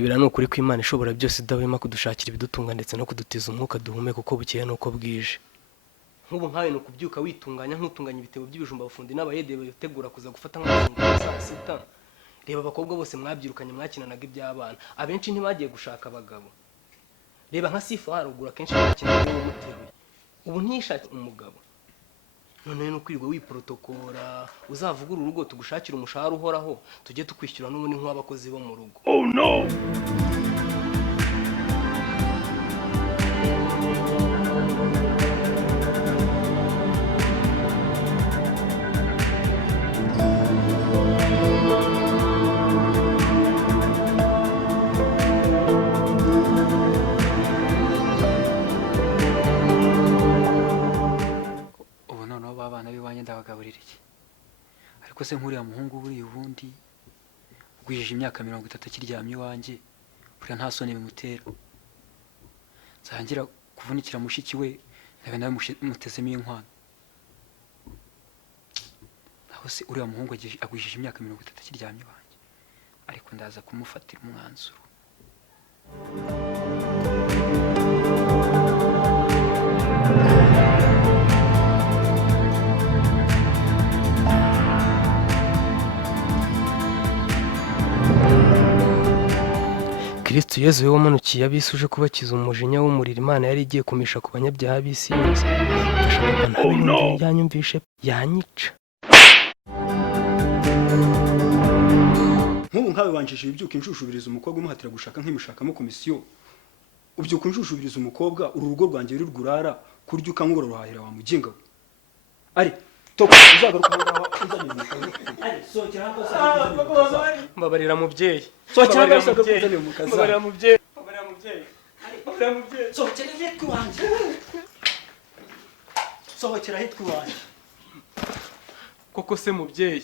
ndebera n'ukuri ko Imana ishobora byose idahwema kudushakira ibidutunga ndetse no kudutiza umwuka duhumeka uko bukeye n'uko bwije. Nk'ubu nkawe no kubyuka witunganya nk'utunganya ibitebo by'ibijumba abafundi n'abayede bategura kuza gufata nk'amafunguro saa sita. Reba abakobwa bose mwabyirukanye mwakinanaga iby'abana, abenshi ntibagiye gushaka abagabo. Reba nka Sifa harugura kenshi mwakinanaga n'umuteruye, ubu ntiyishake umugabo. None no kwirirwa wiprotokora uzavugura urugo tugushakira umushahara uhoraho tujye tukwishyura n'ubundi nk'abakozi bo mu rugo. Oh no! Ndabagaburira iki ariko se nkuriya muhungu buri ubundi ugwijije imyaka 30 akiryamye iwanjye buriya nta soni bimutera nzangira kuvunikira mushiki we nawe mutezemo inkwano aho se uriya muhungu agwijije imyaka 30 akiryamye iwanjye ariko ndaza kumufatira umwanzuro. Kristo Yezu we wamanukiye abisi uje kubakiza umujinya w'umuriro Imana yari igiye kumisha ku banyabyaha b'isi yose. Oh no! Yanyumvishe yanyica. Nk'ubu nkawe wanjije ibyuka inshushubiriza umukobwa umuhatira gushaka nk'imishakamo komisiyo. Ubyuka inshushubiriza umukobwa urugo rwanjye rurugurara kurya ukangura ruhahira wa muginga. Ari Toko uzagaruka ngaho uzanye umukazi. Ari sokera hako se. Mbabarira mubyeyi. Sokera hako se uzanye umukazi. Mbabarira mubyeyi. Mbabarira mubyeyi. Mbabarira mubyeyi. Sokera hitwe wanje. Sokera hitwe wanje. Koko se mubyeyi